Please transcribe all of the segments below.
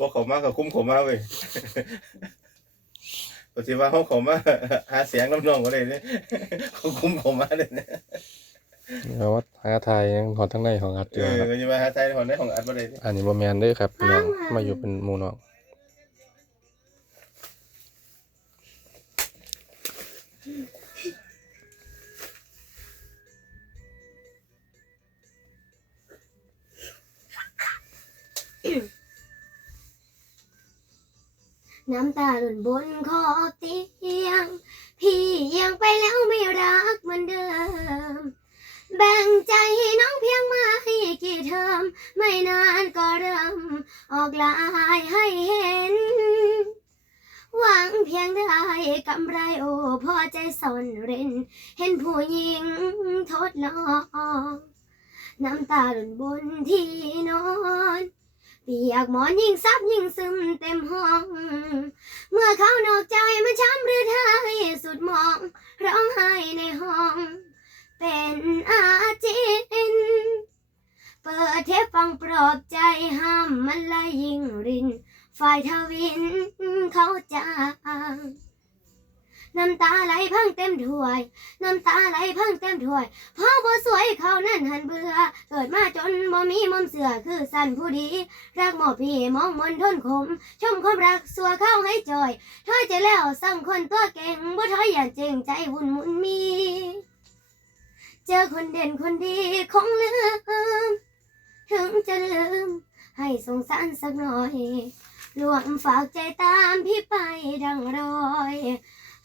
บอกเขามากับคุ้มเขามาเว้ยปฏิว่าเขาเขามาหาเสียงน้ำนองก็เลยเนี่ยเขาคุ้มเขามาเลยเนี่ยแล้วว่าหาทายยังหอดทั้งในของอัดอเอยู่อครับก็จะมาหาใจของในของอัดมาเลยเนี่ยอันนี้บ่แม่นเด้อครับพี่น้องมาอยู่เป็นหมู่น้อง น้ำตาหล่นบนขอบเตียง พี่ยังไปแล้วไม่รักเหมือนเดิม แบ่งใจให้น้องเพียงมาให้กี่เทอม ไม่นานก็เริ่ม ออกลายให้เห็น หวังเพียงได้กำไรโอ้พอใจสนเร้น เห็นผู้หญิงทดลอง น้ำตาหล่นบนที่นอน เปียกหมอนยิ่งซับยิ่งซึมเต็มห้อง เมื่อเขานอกใจมันช้ำหรือไทยสุดมอง ร้องไห้ในห้อง เป็นอาจินเปิดเทปฟังปลอบใจห้ามมันละยิงริน ฝ่ายทวินเขาจาง น้ำตาไหลพังเต็มถ้วย น้ำตาไหลพังเต็มถ้วยพ่อบ่สวยเขานั่นหันเบื่อ เกิดมาจนบ่มีมอมเสือคือสันผู้ดี รักหมอพี่มองมนทนขม ชมความรักสัวเข้าให้จอยถอยใจแล้วสั่งคนตัวเก่งบ่ถอยอย่างเจงใจวุ่นมุนมี เจอคนเด่นคนดีคงลืม ถึงจะลืม ให้สงสารสักหน่อยรวมฝากใจตามพี่ไปดังรอย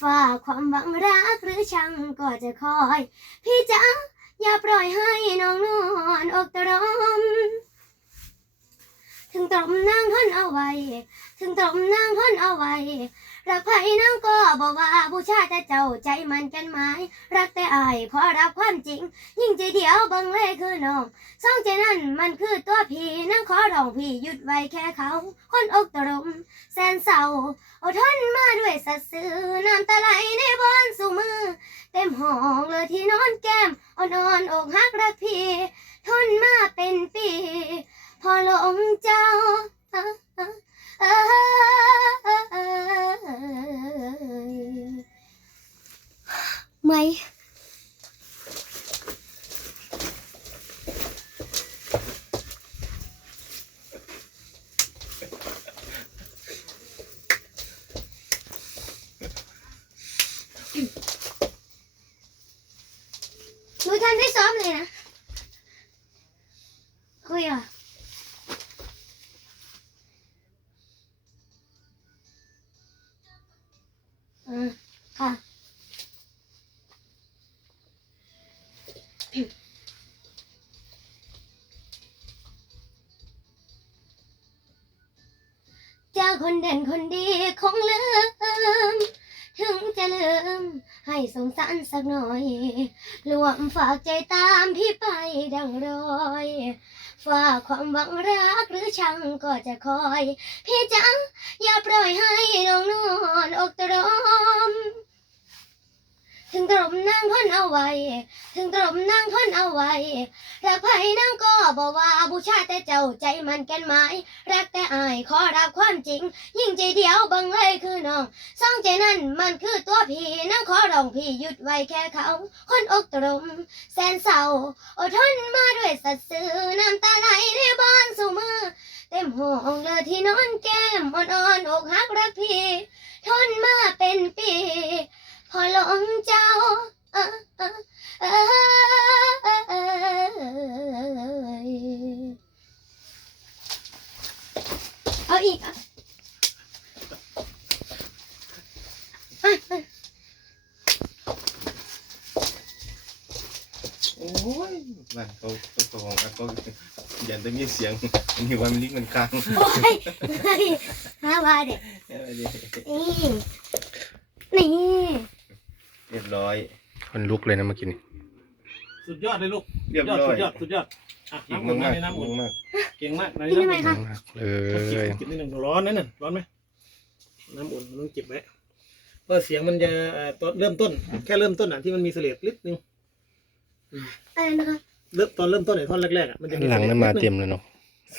ฝากความหวังรักหรือชังก็จะคอย พี่จ๊ะอย่าปล่อยให้น้องนอนอกตรม ถึงตรมนั่งทนเอาไว้ ถึงตรมนั่งทนเอาไว้ รักไผ่นางก็บอกว่า ชาแต่เจ้าใจมันกันไหมรักแต่อายเพราะรับความจริง ยิ่งใจเดียวบังเลยคือน้องสองใจนั้นมันคือตัวพี่นางขอร้องพี่หยุดไว้แค่เขา คนอกตรม แสนเศร้าอดทนมาด้วยสัตย์ซื่อน้ำตาไหลในบอนสู่มือ เต็มห้องเลยที่นอนแก้มอ่อนอกหักรักพี่ ทนมาเป็นปี พอหลงเจ้าไห หนูทำได้ซ้อมเลยนะคุยเหรอะอืมค่ะเจอคนเด่นคนดีคงลืม ถึงจะลืม ให้สงสารสักหน่อย รวมฝากใจตามพี่ไปดังรอย ฝากความหวังรักหรือชังก็จะคอย พี่จังอย่าปล่อยให้น้องนอนอกตรม ถึงตรมนางทนเอาไว้ ถึงตรมนางทนเอาไว้รักไผ่นางก็บอกว่าบูชาแต่เจ้าใจมันแก่นไม้รักแต่อายขอรับความจริง ยิ่งใจเดียวบังเลยคือน้องสองใจนั้นมันคือตัวพี่นางขอร้องพี่หยุดไว้แค่เขา คนอกตรม แสนเศร้าอดทนมาด้วยสัตย์ซื่อน้ำตาไหลในบอนสู่มือเต็มห้องเลยที่นอนแก้มอ่อนๆอกหักรักพี่ ทนมาเป็นปี พอหลงเจ้าเอ้ยเอ้ยเอ้ยเอาอีกอะเอ้ยเอ้ยโอ้ยมันเขาเขาของอัดเขายันจะมีเสียงมีวันลิงมันค้างโอ้ยเฮ้ยห้าบาทเด็นี่นี่เรีย บร้อย คนลุกเลยนะเมื่อกี้นี่สุดยอดเลยลูกเรียบยอดร้อสุยดยอดสุดยอดอะเก่งน้ำอุ่นมากในๆน้ำอุ่นมากเก่งมากในกินได้น้ำไหมอุ่นคะมากเลจิบย จิบนิดหนึ่งร้อนนั่นน่ะร้อนไหมน้ำอุ่นมันต้องจิบไว้เพราะเสียงมันจะเอ่อตอนเริ่มต้น แค่เริ่มต้นอะที่มันมีเสลดนิดนึงอะไรนะคะเริ่มตอนเริ่มต้นเนี่ยท่อนแรกๆอะมันจะมีหลังนั้นมาสลดเต็มเลยเนาะ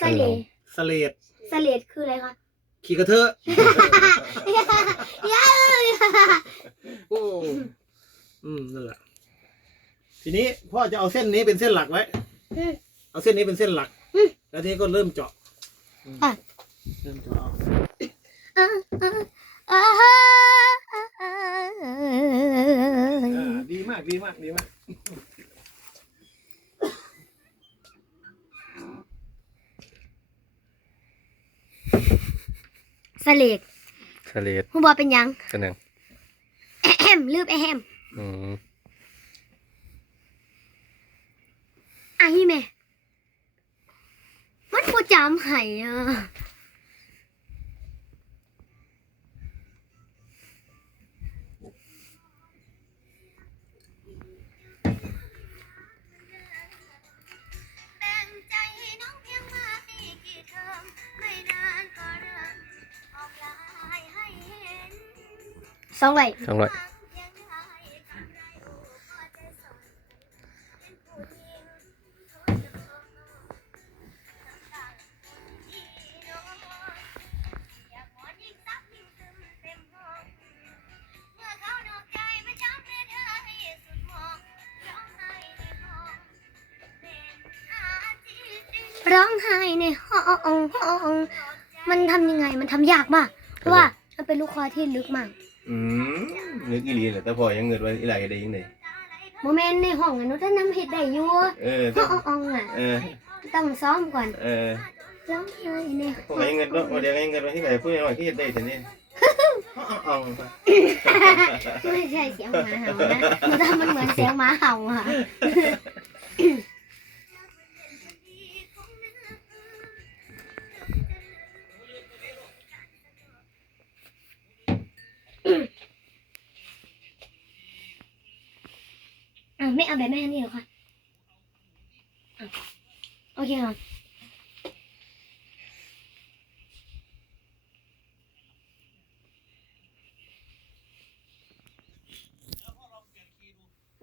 สลีเสลดสเลดคืออะไรคะ ขี่กระเทอะอย่าอย่าโอ้ อืมนั่นแหละทีนี้พ่อจะเอาเส้นนี้เป็นเส้นหลักไว้ อืม เอาเส้นนี้เป็นเส้นหลัก อืม แล้วทีนี้ก็เริ่มเจาะอืมอะเริ่มเจาะเอาอ่าอ่าอ่าอ่าอ่าอ่าดีมากดีมากดีมาก สเลดสเลดคุณบอกเป็นหยังกันหนึ่ง แอมลืบแอม อืมไอ้แม่มันบ่จำไห้อะแบ่งใจให้น้องเพียงมาให้กี่เทอมไม่นานก็เริ่มออกลายให้เห็นสองไหลสองร้อย ในห้องห้องมันทำยังไง มันทำยากมาก เพราะว่ามันเป็นลูกคอที่ลึกมากอืมนึกอีหลีแหละแต่พอยังเงินไว้อีหลายได้ยังไงโมเมนต์ในห้องอะหนุท่านน้ำเห็ดได้อยู่เออห้องอ่องอะ เออต้องซ้อมก่อนเออร้องไห้ในพอยังเงินด้วยพอเดี๋ยวยังเงินไว้ที่ไหนพูดยังไงที่ได้แต่เนี่ยอ๋อไม่ใช่เสียงหมาเห่านะมันทำมันเหมือนเสียงหมาเห่าอะ เอาแบบแม่นี่หรอคะอะโอเคค่ะ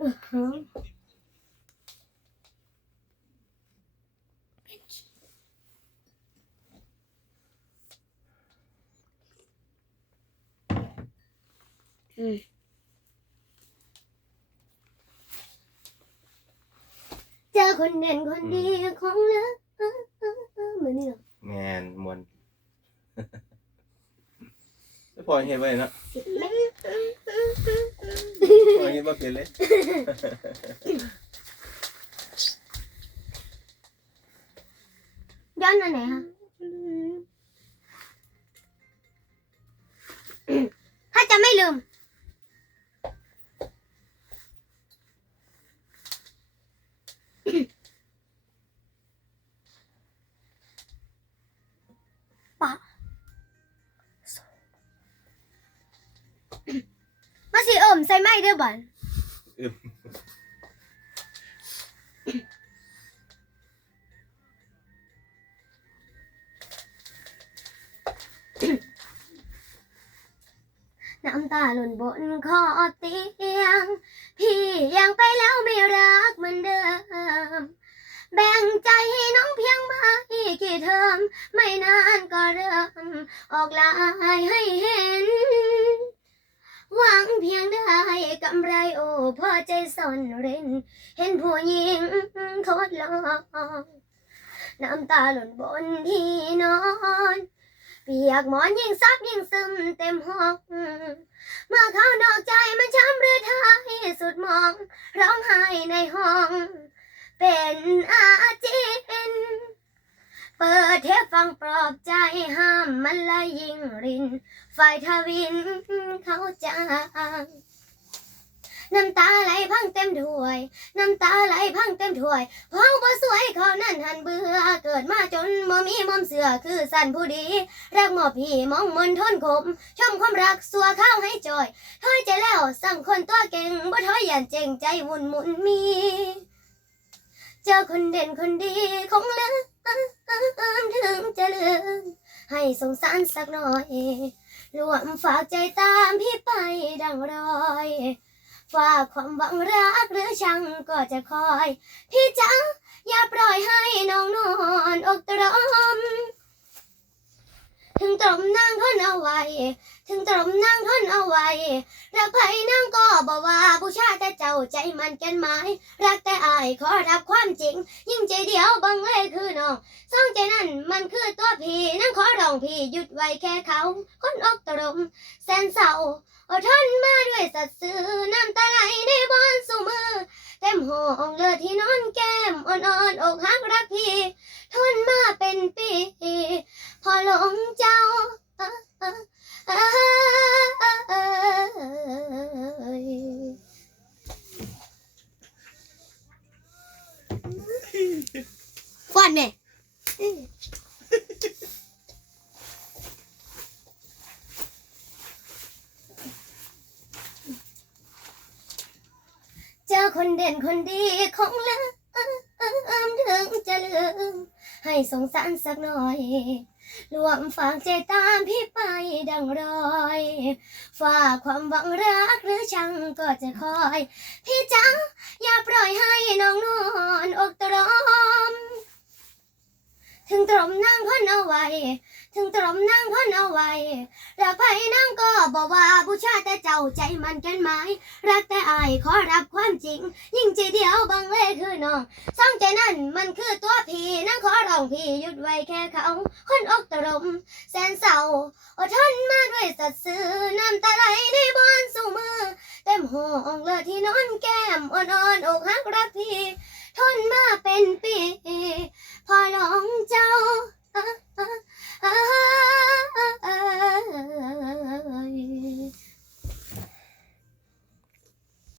อือฮึอื คนเด่นคนดีของเลิกเหมือนนี่เหรอแมนมวนแล้วพอเห็นไว้เนาะพอเห็นว่าเปลี่ยนเลย ไม้ด้อบ่อนอึมน้ำตาหล่นบนคอเตียง พี่ยังไปแล้วไม่รักเหมือนเดิม แบ่งใจให้น้องเพียงไม่กี่เทอมไม่นานก็เริ่ม ออกลายให้เห็น หวังเพียงได้กำไรโอ้พอใจซอนเร้นเห็นผู้หญิงทดลองน้ำตาหล่นบนที่นอนเปียกหมอนยิ่งซับยิ่งซึมเต็มห้อง เมื่อเขานอกใจมันช้ำเรือไทยสุดมอง ร้องไห้ในห้อง เป็นอาจิน เปิดเทปฟังปลอบใจห้ามมันละยิงริน ฝ่ายทวินเขาจางน้ำตาไหลพังเต็มถ้วย น้ำตาไหลพังเต็มถ้วยห้องบ่สวยเขานั่นหันเบื่อ เกิดมาจนบ่มีมอมเสือคือสันผู้ดี รักหมอพี่มองมนทนขม ชมความรักสัวข้าวให้จอยถอยใจแล้วสั่งคนตัวเก่งบ่ถอยอย่านเจงใจวุ่นมุนมี เจอคนเด่นคนดีคงเลืม ถึงจะลืมให้สงสารสักหน่อยรวมฝากใจตามพี่ไปดังรอยฝากความหวังรักหรือชังก็จะคอย พี่จังอย่าปล่อยให้น้องนอนอกตรอมถึงตรมนะ เอาไว้ ถึงตรมนางทนเอาไว้รักไผนางก็บอกว่าผู้ชายแต่เจ้าใจมันแกันไม้รักแต่อายขอรับความจริง ยิ่งใจเดียวบังเลยคือน้องสองใจนั้นมันคือตัวพี่นั่งขอร้องพี่หยุดไว้แค่เขาคนอกตรมแสนเศร้าอดทนมาด้วยสัตว์ซื้อน้ำตาไหลในบอนสู่มือเต็มห้องเลือดที่นอนแก้มอ่อนๆอกหักรักพี่ทนมาเป็นปี พอหลงเจ้า ฟอนแม่เจอคนเด่นคนดีของเลืมถึงจะลืมให้สงสารสักหน่อย รวมฝากใจตามพี่ไปดังรอย ฝากความหวังรักหรือชังก็จะคอย พี่จังอย่าปล่อยให้น้องนอนอกตรมถึงตรมนั่งพ้นเอาไว้ ถึงตรมนั่งพ้นเอาไว้รักไผนั่งก็บอกว่าผู้ชายแต่เจ้าใจมันกันไหมรักแต่อายขอรับความจริง ยิ่งใจเดียวบางเล่คือน้องสองใจนั้นมันคือตัวพี่นั่งขอร้องพี่หยุดไว้แค่เขาคน มแสนเศร้าอดทนมาด้วยสัตว์ซื้อ